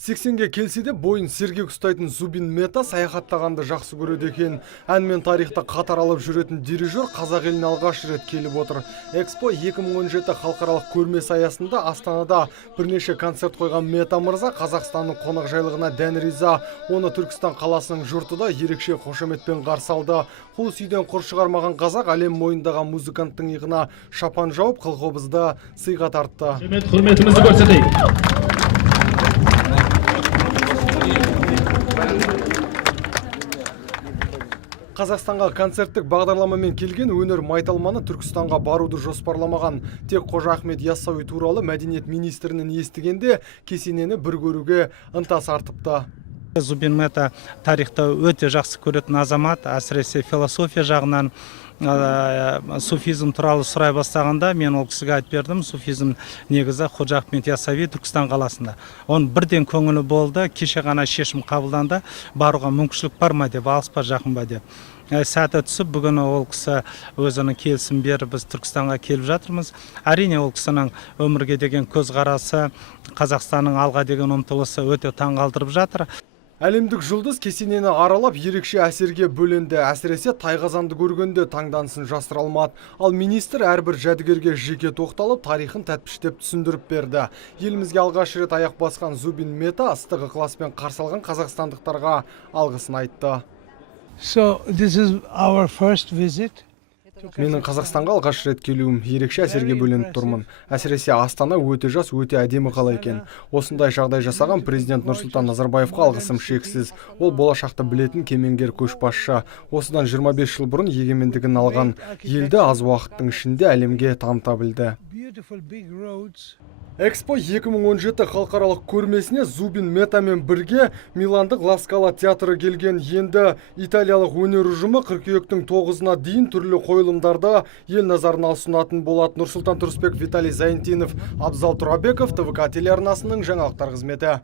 80-ге келсе де бойын сергек ұстайтын Зубин Мета саяхаттағанды жақсы көреді екен. Ән мен тарихта қатар алып жүретін дирижер қазақ еліне алғаш рет келіп отыр. Экспо 2017 халықаралық көрмесі аясында Астанада бірнеше концерт қойған Мета мырза Қазақстанның қонақжайлығына дән риза. Оны Түркістан қаласының жұрты да ерекше қошеметпен қарсы алды. Қуыс үйден құр шығармаған қазақ әлем мойындаған музыканттың иығына шапан жауып қылқобызды сыйға тартты. Құрметімізді көрсетейік. Қазақстанға концерттік бағдарламамен келген өнер майталманы Түркістанға баруды жоспарламаған. Тек Қожа Ахмет Яссауи туралы мәдениет министрінен естігенде кесенені бір көруге ынтасы артыпты. Зубин Мета тарихта өте жақсы көретін азамат, әсіресе философия жағынан суфизм туралы сұрай бастағанда мен ол кісіге айтып бердім. Суфизм негізі Қожа Ахмет Яссауи Түркістан қаласында. Он бірден көңілі болды, кеше ғана шешім қабылданды, баруға мүмкіншілік бар ма деп, алыс па жақын ба деп. Сәті түсіп, бүгін ол кісі өзінің келісім беріп, біз Түркістанға келіп жатырмыз. Әрине ол кісінің өмірге деген көзқарасы, Қазақстанның алға деген ұмтылысы өте таңғалдырып жатыр. Әлемдік жұлдыз кесенені аралап ерекше әсерге бөленді. Әсіресе тайқазанды көргенде таңданысын жасыра алмады. Ал министр әрбір жәдігерге жеке тоқталып, тарихын тәтпіштеп түсіндіріп берді. Елімізге алғаш рет аяқ басқан Зубин Мета ыстық ықыласпен қарсы алған қазақстандықтарға алғысын айтты. So this is our first visit. Менің Қазақстанға алғаш рет келуім ерекше әсерге бөленіп тұрмын. Әсіресе Астана өте жас, өте әдемі қала екен. Осындай жағдай жасаған президент Нұрсұлтан Назарбаевқа алғысым шексіз. Ол болашақты білетін кемеңгер көшбасшы. Осыдан 25 жыл бұрын егемендігін алған елді аз уақыттың ішінде әлемге таныта білді. Экспо 2017 халықаралық көрмесіне Зубин Метамен бірге Миландық Ла Скала театры келген. Енді италиялық өнер ұжымы қыркүйектің 9-на дейін түрлі қойылымдарда ел назарына ұсынатын болады. Нұрсұлтан Тұрысбек, Виталий Зайнтинов, Абзал Тұрабеков, ТВК телеарнасының жаңалықтар қызметі.